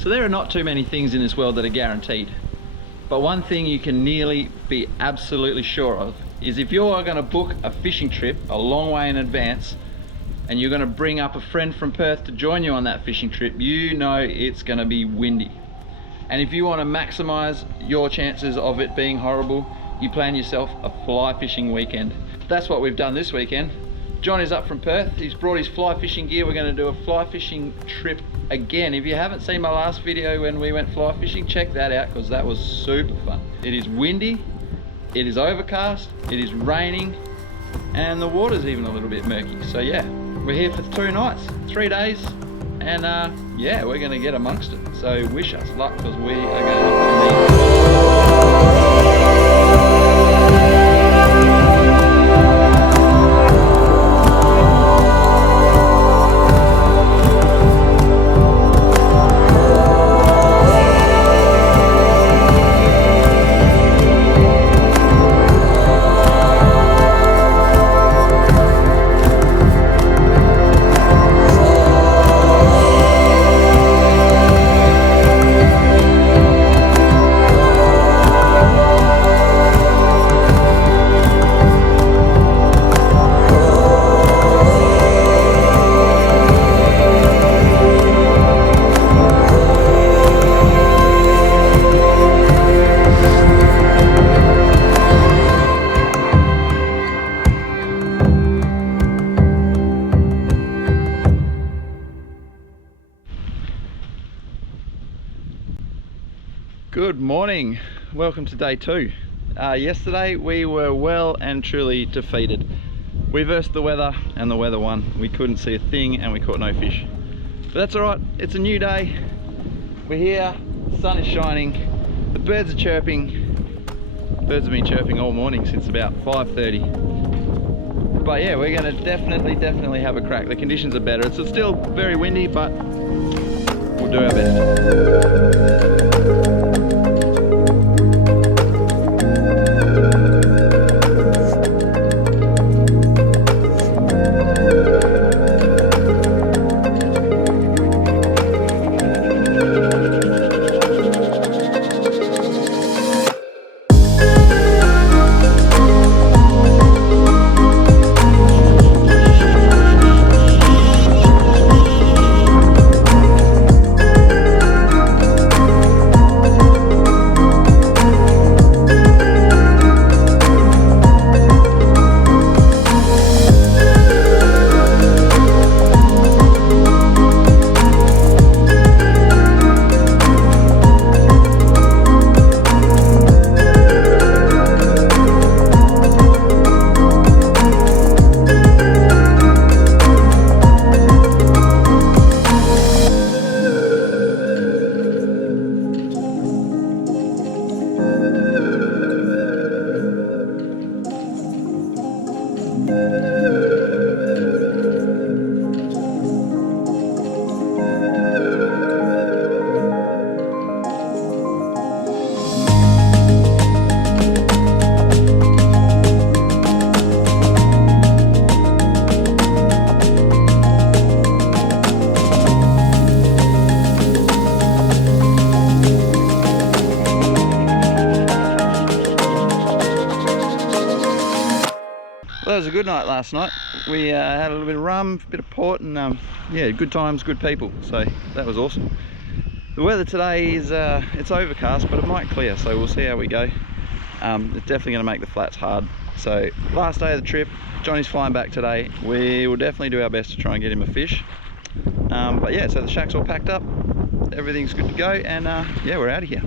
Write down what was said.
So there are not too many things in this world that are guaranteed. But one thing you can nearly be absolutely sure of is if you are going to book a fishing trip a long way in advance and you're going to bring up a friend from Perth to join you on that fishing trip, you know it's going to be windy. And if you want to maximize your chances of it being horrible, you plan yourself a fly fishing weekend. That's what we've done this weekend. John is up from Perth. He's brought his fly fishing gear. We're going to do a fly fishing trip again. If you haven't seen my last video when we went fly fishing, check that out because that was super fun. It is windy, it is overcast, it is raining, and the water's even a little bit murky. So yeah, we're here for 2 nights, 3 days, and yeah, we're going to get amongst it. So wish us luck because we are going to need. Good morning, welcome to day 2. Yesterday we were well and truly defeated. We versed the weather and the weather won. We couldn't see a thing and we caught no fish. But that's alright, it's a new day. We're here, the sun is shining, the birds are chirping. Birds have been chirping all morning since about 5:30. But yeah, we're gonna definitely have a crack. The conditions are better. It's still very windy, but we'll do our best. Well, that was a good night last night. We had a little bit of rum, a bit of port, and yeah, good times, good people. So that was awesome. The weather today is it's overcast, but it might clear, so we'll see how we go. It's definitely going to make the flats hard. So last day of the trip, Johnny's flying back today. We will definitely do our best to try and get him a fish. But yeah, so the shack's all packed up, everything's good to go, and yeah, we're out of here.